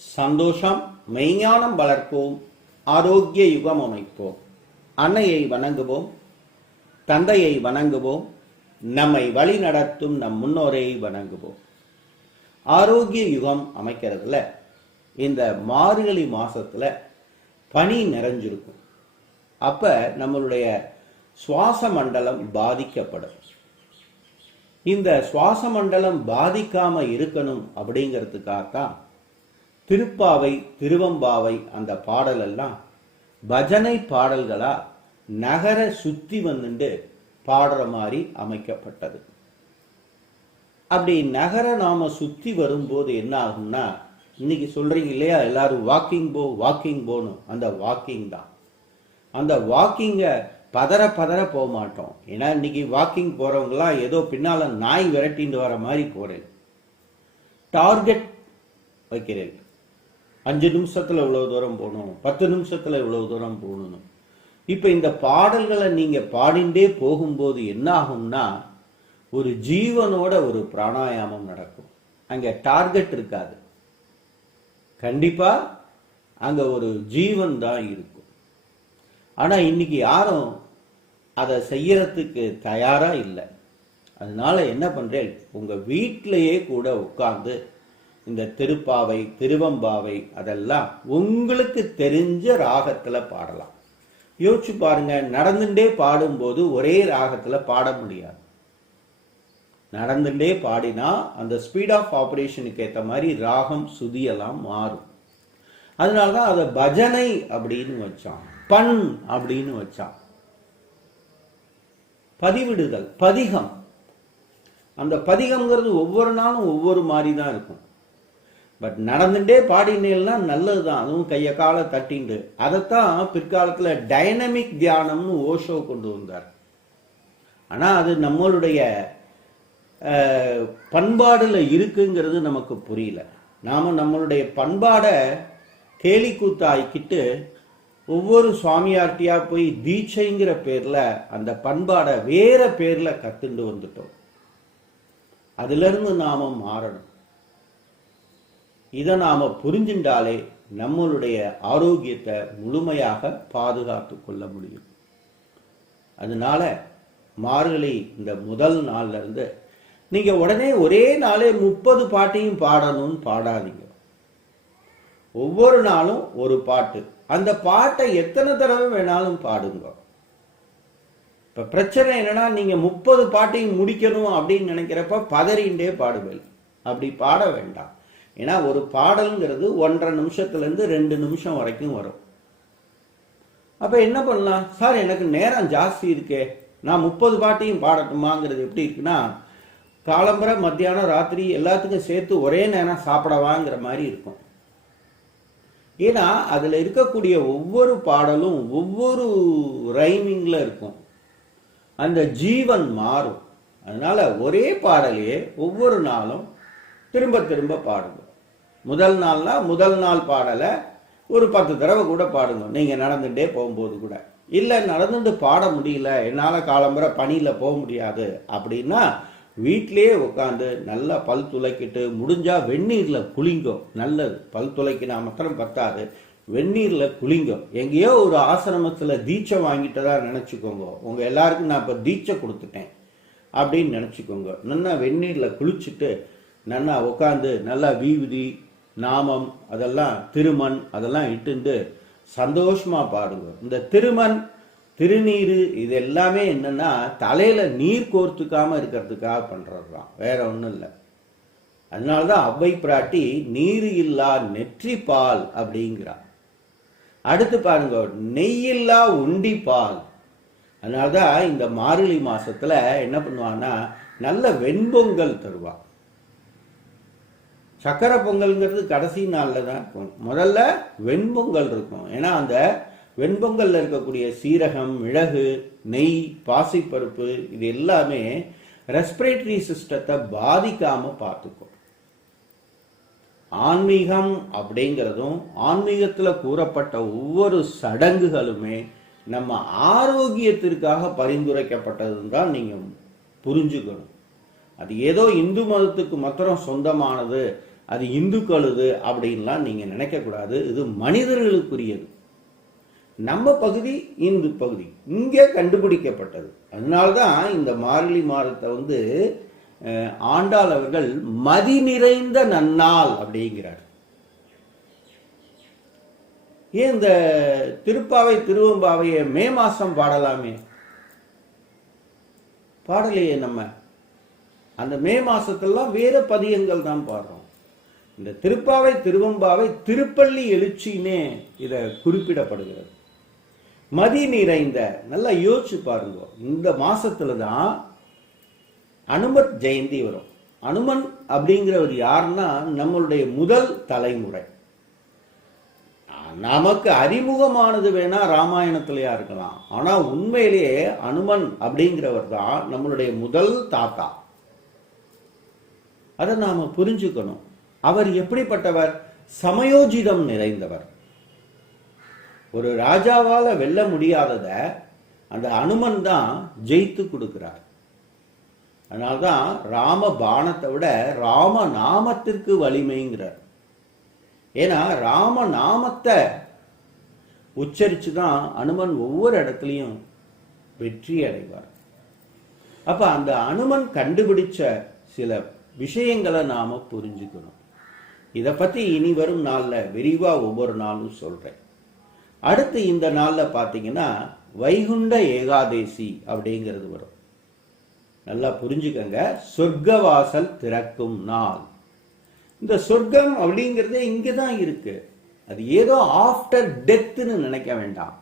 சந்தோஷம் மெய்ஞானம் வளர்ப்போம் ஆரோக்கிய யுகம் அமைப்போம். அன்னையை வணங்குவோம் தந்தையை வணங்குவோம் நம்மை வழி நடத்தும் நம் முன்னோரை வணங்குவோம். ஆரோக்கிய யுகம் அமைக்கிறதுல இந்த மார்கழி மாசத்துல பனி நிறைஞ்சிருக்கும். அப்ப நம்மளுடைய சுவாச மண்டலம் பாதிக்கப்படும். இந்த சுவாச மண்டலம் பாதிக்காம இருக்கணும் அப்படிங்கிறதுக்காகத்தான் திருப்பாவை திருவம்பாவை அந்த பாடல் எல்லாம் பஜனை பாடல்களா நகர சுத்தி வந்துட்டு பாடுற மாதிரி அமைக்கப்பட்டது. அப்படி நகர நாம சுத்தி வரும்போது என்ன ஆகும்னா இன்னைக்கு சொல்றீங்க இல்லையா எல்லாரும் வாக்கிங் போ வாக்கிங் போகணும் அந்த வாக்கிங் தான். அந்த வாக்கிங்க பதற பதற போக மாட்டோம். ஏன்னா இன்னைக்கு வாக்கிங் போறவங்களாம் ஏதோ பின்னால நாய் விரட்டிட்டு வர மாதிரி போறேன். டார்கெட் வைக்கிறேன். அஞ்சு நிமிஷத்துல இவ்வளவு தூரம் போகணும் பத்து நிமிஷத்துல இவ்வளவு தூரம் போகணும் இப்ப இந்த பாடல்களை நீங்க பாடிண்டே போகும்போது என்ன ஆகும்னா ஒரு ஜீவனோட ஒரு பிராணாயாமம் நடக்கும். அங்க டார்கெட் இருக்காது. கண்டிப்பா அங்க ஒரு ஜீவன் தான் இருக்கும். ஆனா இன்னைக்கு யாரும் அதை செய்யறதுக்கு தயாரா இல்லை. அதனால என்ன பண்றேன் உங்க வீட்டிலேயே கூட உட்கார்ந்து இந்த திருப்பாவை திருவம்பாவை அதெல்லாம் உங்களுக்கு தெரிஞ்ச ராகத்துல பாடலாம். யோசிச்சு பாருங்க நடந்துட்டே பாடும்போது ஒரே ராகத்துல பாட முடியாது. நடந்துட்டே பாடினா அந்த ஸ்பீட் ஆஃப் ஆபரேஷனுக்கு ஏற்ற மாதிரி ராகம் சுதியெல்லாம் மாறும். அதனால தான் அதை பஜனை அப்படின்னு வச்சான் பண் அப்படின்னு வச்சான். பதிவிடுதல் பதிகம். அந்த பதிகம்ங்கிறது ஒவ்வொரு நாளும் ஒவ்வொரு மாதிரி தான் இருக்கும். பட் நடந்துட்டே பாடினேல்னா நல்லது தான் அதுவும் கையை காலை தட்டிண்டு. அதைத்தான் பிற்காலத்தில் டைனமிக் தியானம்னு ஓஷோ கொண்டு வந்தார். ஆனால் அது நம்மளுடைய பண்பாடில் இருக்குங்கிறது நமக்கு புரியல. நாம நம்மளுடைய பண்பாடை கேலி ஒவ்வொரு சுவாமியார்ட்டியா போய் தீட்சைங்கிற பேரில் அந்த பண்பாடை வேற பேரில் கத்துண்டு வந்துட்டோம். அதுலேருந்து நாம மாறணும். இதை நாம புரிஞ்சின்றாலே நம்மளுடைய ஆரோக்கியத்தை முழுமையாக பாதுகாத்து கொள்ள முடியும். அதனால மார்கழி இந்த முதல் நாள்ல இருந்து நீங்க உடனே ஒரே நாளே முப்பது பாட்டையும் பாடணும்னு பாடாதீங்க. ஒவ்வொரு நாளும் ஒரு பாட்டு. அந்த பாட்டை எத்தனை தடவை வேணாலும் பாடுங்க. இப்ப பிரச்சனை என்னன்னா நீங்க முப்பது பாட்டையும் முடிக்கணும் அப்படின்னு நினைக்கிறப்ப பதறிண்டே பாடுவேன். அப்படி பாட வேண்டாம். ஏன்னா ஒரு பாடலுங்கிறது ஒன்றரை நிமிஷத்துலேருந்து ரெண்டு நிமிஷம் வரைக்கும் வரும். அப்போ என்ன பண்ணலாம்? சார் எனக்கு நேரம் ஜாஸ்தி இருக்கே. நான் முப்பது பாட்டையும் பாடட்டுமாங்கிறது எப்படி இருக்குன்னா காலம்பரை மத்தியானம் ராத்திரி எல்லாத்துக்கும் சேர்த்து ஒரே நேரம் சாப்பிடவாங்கிற மாதிரி இருக்கும். ஏன்னா அதில் இருக்கக்கூடிய ஒவ்வொரு பாடலும் ஒவ்வொரு ரைமிங்கில் இருக்கும். அந்த ஜீவன் மாறும். அதனால ஒரே பாடலையே ஒவ்வொரு நாளும் திரும்ப திரும்ப பாடுங்க. முதல் நாள்னா முதல் நாள் பாடலை ஒரு பத்து தடவை கூட பாடுங்க. நீங்கள் நடந்துகிட்டே போகும்போது கூட. இல்லை நடந்துட்டு பாட முடியல என்னால் காலம்பரை பணியில் போக முடியாது அப்படின்னா வீட்டிலேயே உட்காந்து நல்லா பல் துளைக்கிட்டு முடிஞ்சால் வெந்நீரில் குளிங்கும் நல்லது. பல் துளைக்கினா மாத்திரம் பத்தாது. வெந்நீரில் குளிங்கும் எங்கேயோ ஒரு ஆசிரமத்தில் தீட்சை வாங்கிட்டதா நினச்சிக்கோங்க. உங்கள் எல்லாருக்கும் நான் இப்போ தீட்சை கொடுத்துட்டேன் அப்படின்னு நினச்சிக்கோங்க. நல்லா வெந்நீரில் குளிச்சுட்டு நல்லா உட்காந்து நல்லா வீவிதி நாமம் அதெல்லாம் திருமண் அதெல்லாம் இட்டுண்டு சந்தோஷமா பாடுங்க. இந்த திருமண் திருநீர் இது எல்லாமே என்னன்னா தலையில நீர் கோர்த்துக்காம இருக்கிறதுக்காக பண்றதுதான். வேற ஒன்றும் இல்லை. அதனாலதான் அவ்வை பிராட்டி நீர் இல்லா நெற்றி பால் அப்படிங்கிறார் அடுத்து பாருங்க நெய்யில்லா உண்டி பால். அதனாலதான் இந்த மார்கழி மாசத்துல என்ன பண்ணுவான்னா நல்ல வெண்பொங்கல் தருவான் சக்கரை பொங்கல்ங்கிறது கடைசி நாளில் தான் இருக்கும். முதல்ல வெண்பொங்கல் இருக்கும். ஏன்னா அந்த வெண்பொங்கல்ல இருக்கக்கூடிய சீரகம் மிளகு நெய் பாசிப்பருப்பு இது எல்லாமே ரெஸ்பிரேட்டரி சிஸ்டத்தை பாதிக்காம பார்த்துக்கும். ஆன்மீகம் அப்படிங்கிறதும் ஆன்மீகத்தில் கூறப்பட்ட ஒவ்வொரு சடங்குகளுமே நம்ம ஆரோக்கியத்திற்காக பரிந்துரைக்கப்பட்டதுன்னு தான் நீங்கள் புரிஞ்சுக்கணும். அது ஏதோ இந்து மதத்துக்கு மாத்திரம் சொந்தமானது அது இந்துக்களுது அப்படின்லாம் நீங்க நினைக்கக்கூடாது. இது மனிதர்களுக்குரியது. நம்ம பகுதி இந்து பகுதி இங்கே கண்டுபிடிக்கப்பட்டது. அதனால்தான் இந்த மார்கழி மாதத்தை வந்து அஹ், ஆண்டாள் அவர்கள் மதி நிறைந்த நன்னாள் அப்படிங்கிறார். ஏன் இந்த திருப்பாவை திருவம்பாவையை மே மாசம் பாடலாமே? பாடலையே நம்ம. அந்த மே மாசத்தெல்லாம் வேற பதியங்கள் தான் பாடுறோம். இந்த திருப்பாவை திருவம்பாவை திருப்பள்ளி எழுச்சின்னே இதை குறிப்பிடப்படுகிறது. மதி நிறைந்த நல்லா யோசிச்சு பாருங்க. இந்த மாசத்துல தான் அனுமத் ஜெயந்தி வரும். அனுமன் அப்படிங்கிறவர் யாருன்னா நம்மளுடைய முதல் தலைமுறை. நமக்கு அறிமுகமானது வேணா ராமாயணத்திலையா இருக்கலாம். ஆனா உண்மையிலேயே அனுமன் அப்படிங்கிறவர் தான் நம்மளுடைய முதல் தாத்தா. அதை நாம புரிஞ்சுக்கணும். அவர் எப்படிப்பட்டவர்? சமயோஜிதம் நிறைந்தவர். ஒரு ராஜாவால வெல்ல முடியாதத அந்த அனுமன் தான் ஜெயித்து கொடுக்கிறார். அதனால்தான் ராம பாணத்தை விட ராம நாமத்திற்கு வலிமைங்கிறார். ஏன்னா ராம நாமத்தை உச்சரித்து தான் அனுமன் ஒவ்வொரு இடத்துலையும் வெற்றி அடைவார். அப்ப அந்த அனுமன் கண்டுபிடிச்ச சில விஷயங்களை நாம புரிஞ்சுக்கணும். இதை பற்றி இனி வரும் நாளில் விரிவாக ஒவ்வொரு நாளும் சொல்கிறேன் அடுத்து இந்த நாளில் பார்த்தீங்கன்னா வைகுண்ட ஏகாதேசி அப்படிங்கிறது வரும். நல்லா புரிஞ்சுக்கங்க. சொர்க்கவாசல் திறக்கும் நாள். இந்த சொர்க்கம் அப்படிங்கிறதே இங்கே தான் இருக்கு. அது ஏதோ ஆஃப்டர் டெத்துன்னு நினைக்க வேண்டாம்.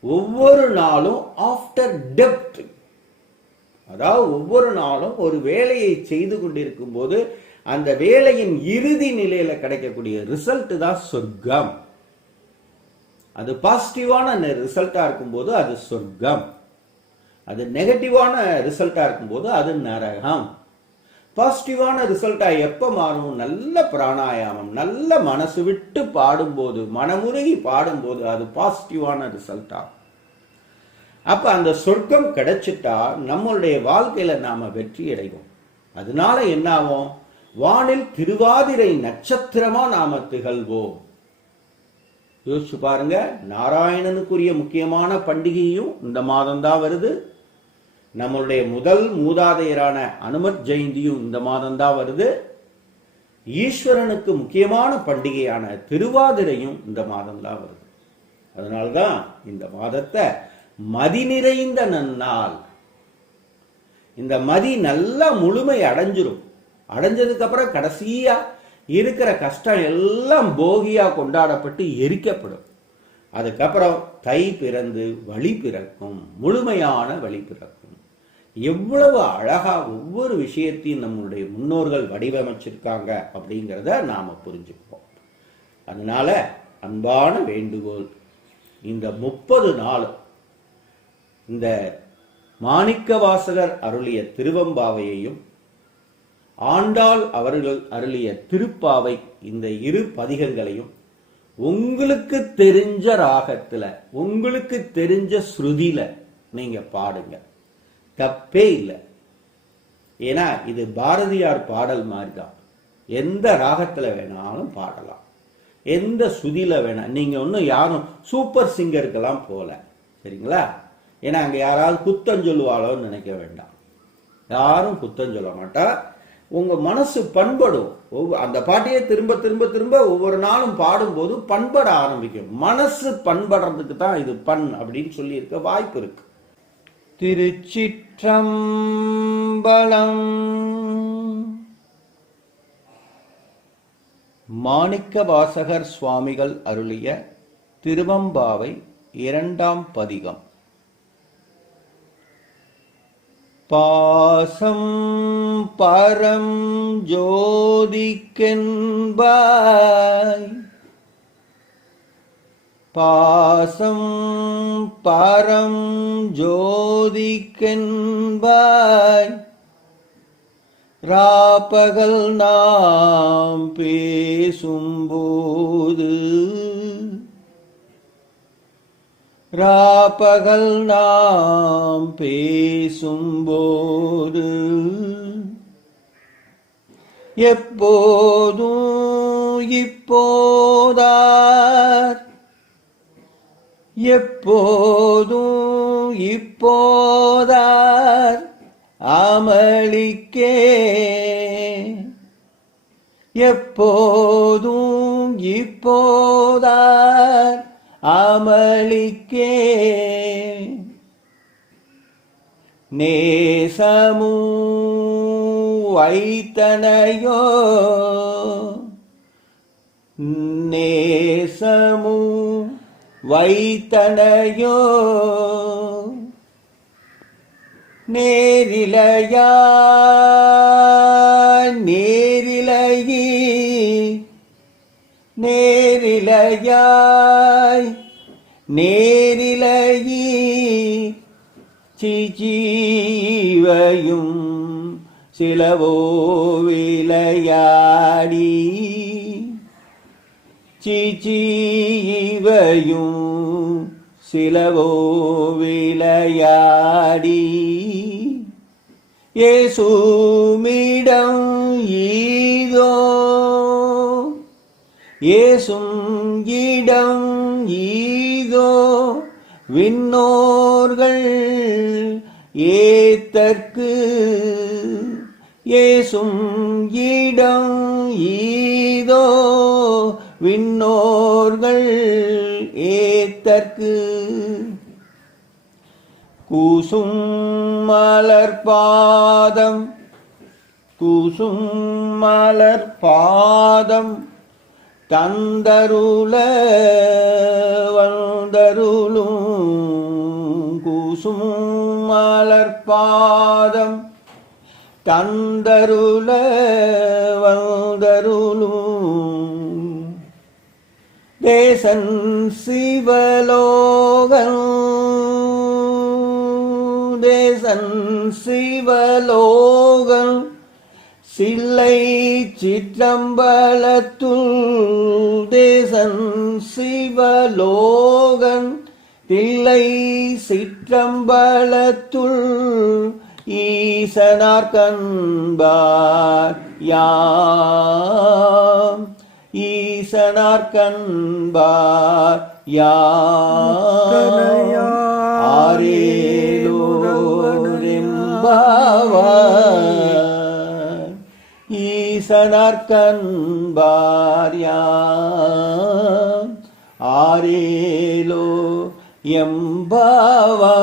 ஒவ்வொரு நாளும் ஆஃப்டர் டெப்த். அதாவது ஒவ்வொரு நாளும் ஒரு வேலையை செய்து கொண்டிருக்கும் போது அந்த வேலையின் இறுதி நிலையில கிடைக்கக்கூடிய ரிசல்ட் தான் சொர்க்கம். அது பாசிட்டிவான ரிசல்ட்டா இருக்கும்போது அது சொர்க்கம். அது நெகட்டிவான ரிசல்ட்டா இருக்கும்போது அது நரகம். பாசிட்டிவான ரிசல்ட்டா எப்ப மாறும் நல்ல பிராணாயாமம் நல்ல மனசு விட்டு பாடும்போது மனமுருகி பாடும்போது அது பாசிட்டிவான ரிசல்ட்டா அப்ப அந்த சொர்க்கம் கிடைச்சிட்டா நம்மளுடைய வாழ்க்கையில நாம வெற்றி அடைவோம். அதனால என்ன ஆகும் வானில் திருவாதிரை நட்சத்திரமா நாம திகழ்வோம். யோசிச்சு பாருங்க நாராயணனுக்குரிய முக்கியமான பண்டிகையும் இந்த மாதம் தான் வருது. நம்மளுடைய முதல் மூதாதையரான அனுமத் ஜெயந்தியும் இந்த மாதம் தான் வருது. ஈஸ்வரனுக்கு முக்கியமான பண்டிகையான திருவாதிரையும் இந்த மாதம் தான் வருது. அதனால்தான் இந்த மாதத்தை மதி நிறைந்த நன்னாள். இந்த மதி நல்லா முழுமை அடைஞ்சிரும். அடைஞ்சதுக்கு அப்புறம் கடைசியா இருக்கிற கஷ்டம் எல்லாம் போகியா கொண்டாடப்பட்டு எரிக்கப்படும். அதுக்கப்புறம் தை பிறந்து வழி பிறக்கும் முழுமையான வழி பிறக்கும். எவ்வளவு அழகா ஒவ்வொரு விஷயத்தையும் நம்மளுடைய முன்னோர்கள் வடிவமைச்சிருக்காங்க அப்படிங்கிறத நாம புரிஞ்சுப்போம் அதனால அன்பான வேண்டுகோள் இந்த முப்பது நாள் இந்த மாணிக்க வாசகர் அருளிய திருவம்பாவையையும் ஆண்டாள் அவர்கள் அருளிய திருப்பாவை இந்த இரு பதிகங்களையும் உங்களுக்கு தெரிஞ்ச ராகத்துல உங்களுக்கு தெரிஞ்ச ஸ்ருதியில நீங்க பாடுங்க. தப்பே இல்லை. ஏன்னா இது பாரதியார் பாடல் மாதிரி தான் எந்த ராகத்துல வேணாலும் பாடலாம். எந்த சுதியில வேணாம் நீங்க ஒன்றும் யாரும் சூப்பர் சிங்கருக்கெல்லாம் போல. சரிங்களா? ஏன்னா அங்க யாராவது குத்தம் சொல்லுவாளோன்னு நினைக்க வேண்டாம். யாரும் குத்தம் சொல்ல மாட்டா. உங்கள் மனசு பண்படும். ஒவ்வொரு அந்த பாட்டையே திரும்ப திரும்ப திரும்ப ஒவ்வொரு நாளும் பாடும்போது பண்பட ஆரம்பிக்கும். மனசு பண்படுறதுக்கு தான் இது பண் அப்படின்னு சொல்லியிருக்க வாய்ப்பு இருக்கு. திருச்சிற்றம்பலம் மாணிக்க வாசகர் சுவாமிகள் அருளிய திருவம்பாவை இரண்டாம் பதிகம். பாசம் பரம் ஜோதிக்கென்பாய். பாசம் பரம் ஜோதிக்கென்பாய். ராப்பகல் நாம் பேசும்போது ராப்பகல் நாம் பேசும்போது எப்போதும் இப்போதார். எப்போதும் இப்போதார். அமளிக்கே. எப்போதும் இப்போதார். அமளிக்கே நேசமு வைத்தனையோ. நேசமு வைத்தனையோ. நேரிலையா? நேரிலையி. நேரிலையா? நேரிலகி சிஜீவையும் சிலவோ விளையாடி. சிஜீவையும் சிலவோ விளையாடி. ஏசுமிடம் ஈதோ ஏசும் இடம் ஈ விண்ணோர்கள் ஏத்தற்கு ஏசும் இடம் ஈதோ விண்ணோர்கள் ஏத்தற்கு. கூசும் மலர்பாதம் கூசும் மலர்பாதம் தந்தருள வந்தருளும் கூசும் மலர் தந்தருள வந்தருளும். தேசன் சிவலோகம் தேசன் சிவலோகம் சில்லை சிற்றம்பலத்துள் தேசன் சிவலோகன் தில்லை சிற்றம்பலத்துள் ஈசனார் கண்பார் யாம். ஈசனார் கண்பார் யாம். ஈசனார் கண்பார் யாம். ஆரேலோ எம்பாவா?